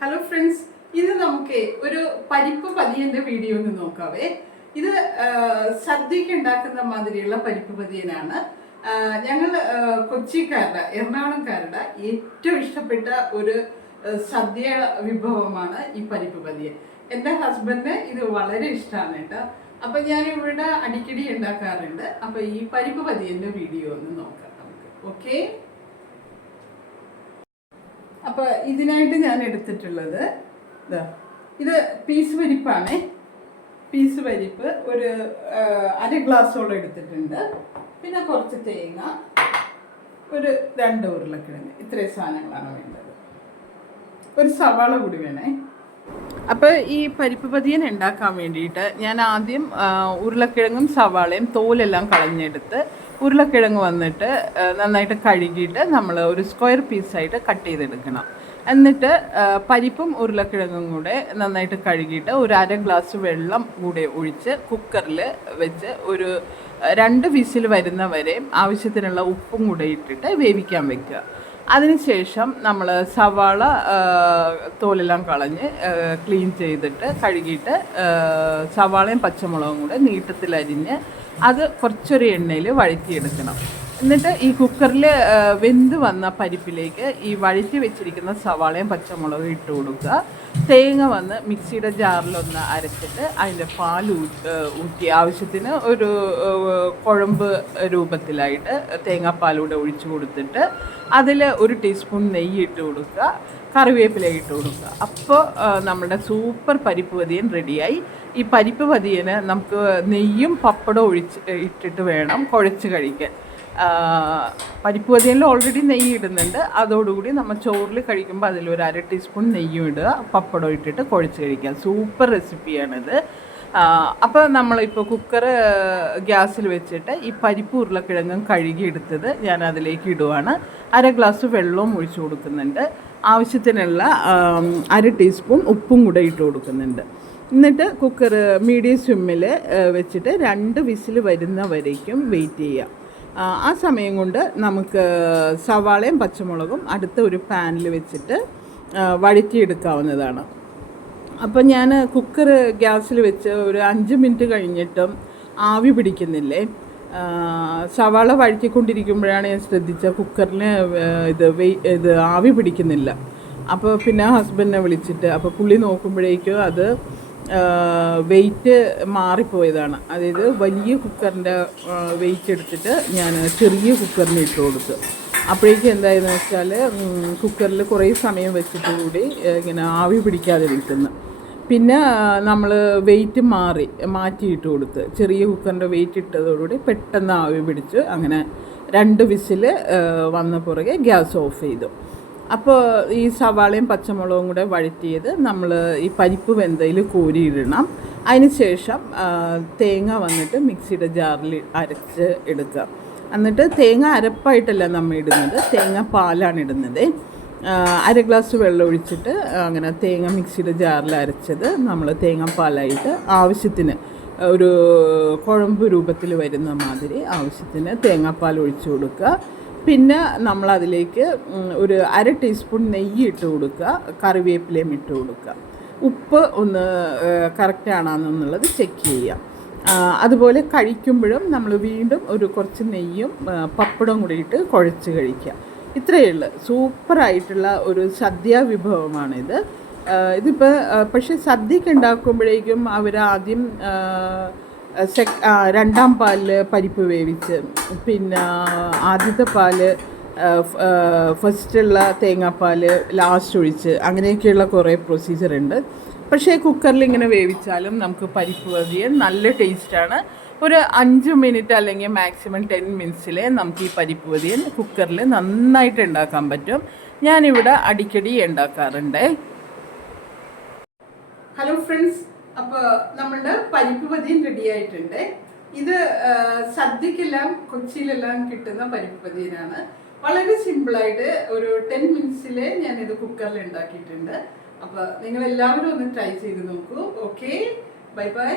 Hello friends ഇന്ന് നമുക്ക് ഒരു പരിപ്പ് പതിയന്റെ വീഡിയോ ഒന്ന് നോക്കാവേ. ഇത് സദ്യക്ക് ഉണ്ടാക്കുന്ന മാതിരിയുള്ള പരിപ്പ് പതിയനാണ് ഞങ്ങൾ കൊച്ചിക്കാരുടെ എറണാകുളംകാരുടെ ഏറ്റവും ഇഷ്ടപ്പെട്ട ഒരു സദ്യ വിഭവമാണ് ഈ പരിപ്പ് പതിയൻ എന്റെ ഹസ്ബൻഡിന് ഇത് വളരെ ഇഷ്ടമാണ് കേട്ടോ. അപ്പൊ ഞാൻ ഇവിടെ അടിക്കടി ഉണ്ടാക്കാറുണ്ട്. അപ്പൊ ഈ പരിപ്പ് പതിയന്റെ വീഡിയോ ഒന്ന് നോക്കാം നമുക്ക്. ഓക്കേ അപ്പൊ ഇതിനായിട്ട് ഞാൻ എടുത്തിട്ടുള്ളത് ഇതാ ഇത് പീസ് പരിപ്പാണേ പീസ് പരിപ്പ് ഒരു അര ഗ്ലാസ്സോളം എടുത്തിട്ടുണ്ട്. പിന്നെ കുറച്ച് തേങ്ങ ഒരു രണ്ട് ഉരുളക്കിഴങ്ങ് ഇത്രയും സാധനങ്ങളാണ് വേണ്ടത്. ഒരു സവാള കൂടി വേണേ. അപ്പോൾ ഈ പരിപ്പ് പതിയൻ ഉണ്ടാക്കാൻ വേണ്ടിയിട്ട് ഞാൻ ആദ്യം ഉരുളക്കിഴങ്ങും സവാളയും തോലെല്ലാം കളഞ്ഞെടുത്ത് ഉരുളക്കിഴങ്ങ് വന്നിട്ട് നന്നായിട്ട് കഴുകിയിട്ട് നമ്മൾ ഒരു സ്ക്വയർ പീസായിട്ട് കട്ട് ചെയ്തെടുക്കണം. എന്നിട്ട് പരിപ്പും ഉരുളക്കിഴങ്ങും കൂടെ നന്നായിട്ട് കഴുകിയിട്ട് ഒരു അര ഗ്ലാസ് വെള്ളം കൂടെ ഒഴിച്ച് കുക്കറിൽ വെച്ച് ഒരു രണ്ട് വിസിൽ വരുന്നവരെയും ആവശ്യത്തിനുള്ള ഉപ്പും കൂടെ ഇട്ടിട്ട് വേവിക്കാൻ വെക്കുക. അതിനുശേഷം നമ്മൾ സവാള തോലെല്ലാം കളഞ്ഞ് ക്ലീൻ ചെയ്തിട്ട് കഴുകിയിട്ട് സവാളയും പച്ചമുളകും കൂടെ നീട്ടത്തിലരിഞ്ഞ് അത് കുറച്ചൊരു എണ്ണയിൽ വഴറ്റിയെടുക്കണം. എന്നിട്ട് ഈ കുക്കറിൽ വെന്ത് വന്ന പരിപ്പിലേക്ക് ഈ വഴറ്റി വെച്ചിരിക്കുന്ന സവാളയും പച്ചമുളകും ഇട്ട് കൊടുക്കുക. തേങ്ങ വന്ന് മിക്സിയുടെ ജാറിലൊന്ന് അരച്ചിട്ട് അതിന്റെ പാൽ ഊറ്റി ആവശ്യത്തിന് ഒരു കുഴമ്പ് രൂപത്തിലായിട്ട് തേങ്ങാപ്പാലൂടെ ഒഴിച്ചു കൊടുത്തിട്ട് അതിൽ ഒരു ടീസ്പൂൺ നെയ്യ് ഇട്ട് കൊടുക്കുക. കറിവേപ്പില ഇട്ട് കൊടുക്കുക. അപ്പോൾ നമ്മുടെ സൂപ്പർ പരിപ്പ് പതിയൻ റെഡിയായി. ഈ പരിപ്പ് പതിയന് നമുക്ക് നെയ്യും പപ്പടവും ഒഴിച്ച് ഇട്ടിട്ട് വേണം കുഴച്ച് കഴിക്കാൻ. പരിപ്പ് പതിയനിൽ ഓൾറെഡി നെയ്യ് ഇടുന്നുണ്ട്. അതോടുകൂടി നമ്മൾ ചോറിൽ കഴിക്കുമ്പോൾ അതിലൊരു അര ടീസ്പൂൺ നെയ്യും ഇടുക. പപ്പടം ഇട്ടിട്ട് കുഴച്ച് കഴിക്കുക. സൂപ്പർ റെസിപ്പിയാണിത് അപ്പോൾ നമ്മളിപ്പോൾ കുക്കർ ഗ്യാസിൽ വെച്ചിട്ട് ഈ പരിപ്പ് ഉരുളക്കിഴങ്ങും കഴുകിയെടുത്തത് ഞാൻ അതിലേക്ക് ഇടുവാണ്. അര ഗ്ലാസ് വെള്ളവും ഒഴിച്ചു കൊടുക്കുന്നുണ്ട്. ആവശ്യത്തിനുള്ള അര ടീസ്പൂൺ ഉപ്പും കൂടെ ഇട്ട് കൊടുക്കുന്നുണ്ട്. എന്നിട്ട് കുക്കർ മീഡിയം സ്വിമ്മിൽ വെച്ചിട്ട് രണ്ട് വിസിൽ വരുന്ന വരേക്കും വെയിറ്റ് ചെയ്യുക. ആ, സമയം കൊണ്ട് നമുക്ക് സവാളയും പച്ചമുളകും അടുത്ത ഒരു പാനിൽ വെച്ചിട്ട് വഴറ്റിയെടുക്കാവുന്നതാണ്. അപ്പം ഞാൻ കുക്കർ ഗ്യാസിൽ വെച്ച് ഒരു അഞ്ച് മിനിറ്റ് കഴിഞ്ഞിട്ടും ആവി പിടിക്കുന്നില്ലേ? സവാള വഴറ്റിക്കൊണ്ടിരിക്കുമ്പോഴാണ് ഞാൻ ശ്രദ്ധിച്ച കുക്കറിന് ഇത് വെയ് ഇത് ആവി പിടിക്കുന്നില്ല. അപ്പോൾ പിന്നെ ഹസ്ബൻഡിനെ വിളിച്ചിട്ട് അപ്പോൾ പുള്ളി നോക്കുമ്പോഴേക്കും അത് വെയിറ്റ് മാറിപ്പോയതാണ്. അതായത് വലിയ കുക്കറിന്റെ വെയിറ്റ് എടുത്തിട്ട് ഞാൻ ചെറിയ കുക്കറിന് ഇട്ട് കൊടുത്തു. അപ്പോഴേക്കും എന്തായെന്ന് വെച്ചാൽ കുക്കറിൽ കുറേ സമയം വെച്ചിട്ട് കൂടി ഇങ്ങനെ ആവി പിടിക്കാതെ നിൽക്കുന്നു. പിന്നെ നമ്മൾ വെയിറ്റ് മാറി മാറ്റിയിട്ട് കൊടുത്ത്. ചെറിയ കുക്കറിന്റെ വെയിറ്റ് ഇട്ടതോടുകൂടി പെട്ടെന്ന് ആവി പിടിച്ച് അങ്ങനെ രണ്ട് വിസിൽ വന്ന പുറകെ ഗ്യാസ് ഓഫ് ചെയ്തു. അപ്പോൾ ഈ സവാളയും പച്ചമുളകും കൂടെ വഴറ്റിയത് നമ്മൾ ഈ പരിപ്പ് വെന്തയിൽ കോരിയിടണം. അതിനുശേഷം തേങ്ങ വന്നിട്ട് മിക്സിയുടെ ജാറിൽ അരച്ച് എടുക്കുക എന്നിട്ട് തേങ്ങ അരപ്പായിട്ടല്ല നമ്മൾ ഇടുന്നത് തേങ്ങ പാലാണ് ഇടുന്നത്. അര ഗ്ലാസ് വെള്ളം ഒഴിച്ചിട്ട് അങ്ങനെ തേങ്ങ മിക്സിയുടെ ജാറിൽ അരച്ചത് നമ്മൾ തേങ്ങാപ്പാലായിട്ട് ആവശ്യത്തിന് ഒരു കുഴമ്പ് രൂപത്തിൽ വരുന്ന മാതിരി ആവശ്യത്തിന് തേങ്ങാപ്പാൽ ഒഴിച്ചു കൊടുക്കുക. പിന്നെ നമ്മൾ അതിലേക്ക് ഒരു അര ടീസ്പൂൺ നെയ്യ് ഇട്ട് കൊടുക്കുക. കറിവേപ്പിലയും ഇട്ട് കൊടുക്കുക. ഉപ്പ് ഒന്ന് കറക്റ്റ് ആണെന്നുള്ളത് ചെക്ക് ചെയ്യാം അതുപോലെ കഴിക്കുമ്പോഴും നമ്മൾ വീണ്ടും ഒരു കുറച്ച് നെയ്യും പപ്പടവും കൂടി ഇട്ട് കുഴച്ച് കഴിക്കുക. ഇത്രയേ ഉള്ളൂ. സൂപ്പറായിട്ടുള്ള ഒരു സദ്യ വിഭവമാണിത്. ഇതിപ്പോൾ പക്ഷേ സദ്യക്ക് ഉണ്ടാക്കുമ്പോഴേക്കും അവർ ആദ്യം രണ്ടാം പാലിൽ പരിപ്പ് വേവിച്ച് പിന്നെ ആദ്യത്തെ പാൽ ഫസ്റ്റുള്ള തേങ്ങാപ്പാൽ ലാസ്റ്റ് ഒഴിച്ച് അങ്ങനെയൊക്കെയുള്ള കുറേ പ്രൊസീജിയർ ഉണ്ട്. പക്ഷേ കുക്കറിൽ ഇങ്ങനെ വേവിച്ചാലും നമുക്ക് പരിപ്പ് വതിയ നല്ല ടേസ്റ്റാണ് ഒരു അഞ്ച് മിനിറ്റ് അല്ലെങ്കിൽ മാക്സിമം ടെൻ മിനിറ്റ്സിൽ നമുക്ക് ഈ പരിപ്പ് വതിയൻ കുക്കറിൽ നന്നായിട്ട് ഉണ്ടാക്കാൻ പറ്റും. ഞാനിവിടെ അടിക്കടി ഉണ്ടാക്കാറുണ്ട്. ഹലോ ഫ്രണ്ട്സ് അപ്പോൾ നമ്മളുടെ പരിപ്പ് പതിയും റെഡി ആയിട്ടുണ്ട്. ഇത് സദ്യക്കെല്ലാം കൊച്ചിയിലെല്ലാം കിട്ടുന്ന പരിപ്പ് പതിയനാണ് വളരെ സിമ്പിളായിട്ട് ഒരു ടെൻ മിനിറ്റ്സിൽ ഇത് കുക്കറിൽ ഉണ്ടാക്കിയിട്ടുണ്ട്. അപ്പോൾ നിങ്ങൾ എല്ലാവരും ഒന്ന് ട്രൈ ചെയ്ത് നോക്കൂ. ഓക്കെ? Bye bye.